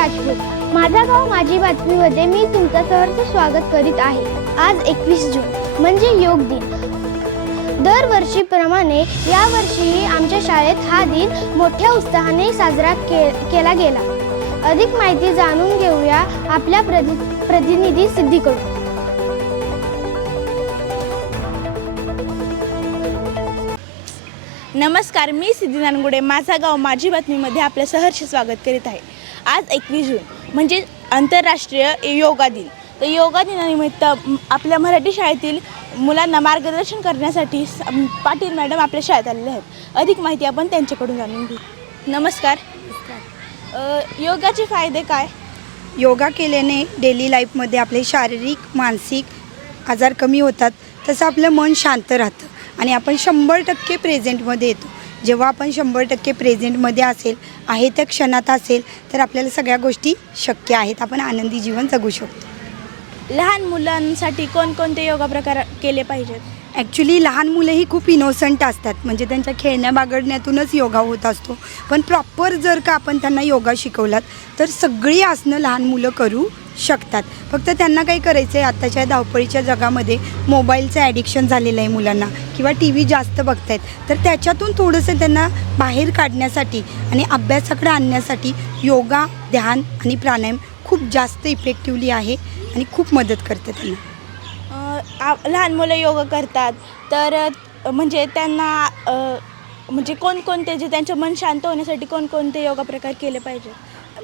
राजपूत. माझा गाव माझी बातमीमध्ये मी तुमचं सहर्ष स्वागत करीत आहे. आज एकवीस जून म्हणजे योग दिन. दरवर्षीप्रमाणे यावर्षीही आमच्या शाळेत हा दिन मोठ्या उत्साहाने साजरा के केला गेला. अधिक माहिती जाणून घेऊया आपल्या प्रति प्रतिनिधी सिद्धीकडून. नमस्कार मी सिद्धी नानगुडे. माझा गाव माझी बातमीमध्ये आपल्या सहर्ष स्वागत करीत आहे. आज एकवीस जून. म्हणजे आंतरराष्ट्रीय योगा दिन. तर योगा दिनानिमित्त आपल्या मराठी शाळेतील मुलांना मार्गदर्शन करण्यासाठी पाटील मॅडम आपल्या शाळेत आलेले आहेत. अधिक माहिती आपण त्यांच्याकडून जाणून घेऊ. नमस्कार. योगाचे फायदे काय? योगा केल्याने डेली लाईफमध्ये आपले शारीरिक मानसिक आजार कमी होतात. तसं आपलं मन शांत राहतं. आणि आपण शंभर टक्के प्रेझेंटमध्ये येतो. जेव्हा आपण शंभर टक्के प्रेझेंटमध्ये असेल आहे त्या क्षणात असेल तर आपल्याला सगळ्या गोष्टी शक्य आहेत. आपण आनंदी जीवन जगू शकतो. लहान मुलांसाठी कोणकोणते योगा प्रकार केले पाहिजेत? ॲक्च्युली लहान मुलं ही खूप इनोसंट असतात. म्हणजे त्यांच्या खेळण्या बागडण्यातूनच योगा होत असतो. पण प्रॉपर जर का आपण त्यांना योगा शिकवलात तर सगळी आसनं लहान मुलं करू शकतात. फक्त त्यांना काही करायचं आहे आत्ताच्या धावपळीच्या जगामध्ये मोबाईलचं ॲडिक्शन झालेलं आहे मुलांना. किंवा टी व्ही जास्त बघतायत. तर त्याच्यातून थोडंसं त्यांना बाहेर काढण्यासाठी आणि अभ्यासाकडे आणण्यासाठी योगा ध्यान आणि प्राणायाम खूप जास्त इफेक्टिवली आहे आणि खूप मदत करते त्यांना. लहान मुलं योगा करतात. तर म्हणजे त्यांना म्हणजे कोणकोणते जे त्यांचं मन शांत होण्यासाठी कोणकोणते योगा प्रकार केले पाहिजे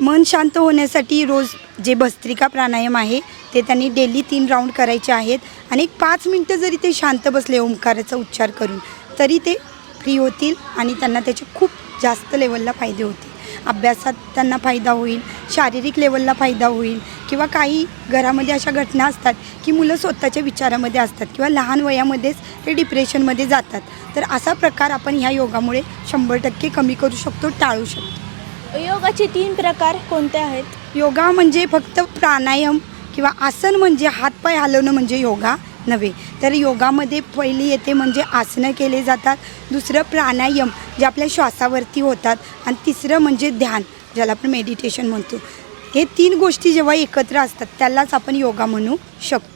मन शांत होण्यासाठी रोज जे भस्त्रिका प्राणायाम आहे ते त्यांनी डेली तीन राऊंड करायचे आहेत. आणि एक पाच मिनटं जरी ते शांत बसले ओंकाराचा उच्चार करून तरी ते फ्री होतील आणि त्यांना त्याचे खूप जास्त लेवलला फायदे होतील. अभ्यासात त्यांना फायदा होईल शारीरिक लेवलला फायदा होईल किंवा काही घरामध्ये अशा घटना असतात की मुलं स्वतःच्या विचारामध्ये असतात किंवा लहान वयामध्येच ते डिप्रेशनमध्ये जातात. तर असा प्रकार आपण ह्या योगामुळे शंभर टक्के कमी करू शकतो टाळू शकतो. योगाचे तीन प्रकार कोणते आहेत? योगा म्हणजे फक्त प्राणायाम किंवा आसन म्हणजे हातपाय हलवणं म्हणजे योगा नव्हे. तर योगामध्ये पहिली येते म्हणजे आसनं केले जातात. दुसरं प्राणायाम जे आपल्या श्वासावरती होतात. आणि तिसरं म्हणजे ध्यान ज्याला आपण मेडिटेशन म्हणतो. हे तीन गोष्टी जेव्हा एकत्र असतात त्यालाच आपण योगा म्हणू शकतो.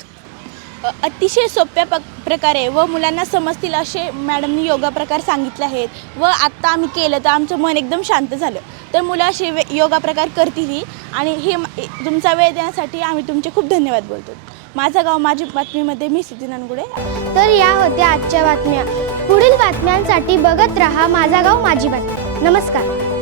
अतिशय सोप्या प प्रकारे व मुलांना समजतील असे मॅडमनी योगा प्रकार सांगितले आहेत. व आत्ता आम्ही केलं तर आमचं मन एकदम शांत झालं. तर मुलं असे वे योगा प्रकार करतीलही. आणि हे तुमचा वेळ देण्यासाठी आम्ही तुमचे खूप धन्यवाद बोलतो. माझं गाव माझी बातमीमध्ये मी सिद्धी नानगुडे. तर या होत्या आजच्या बातम्या. पुढील बातम्यांसाठी बघत रहा माझा गाव माझी बातमी. नमस्कार.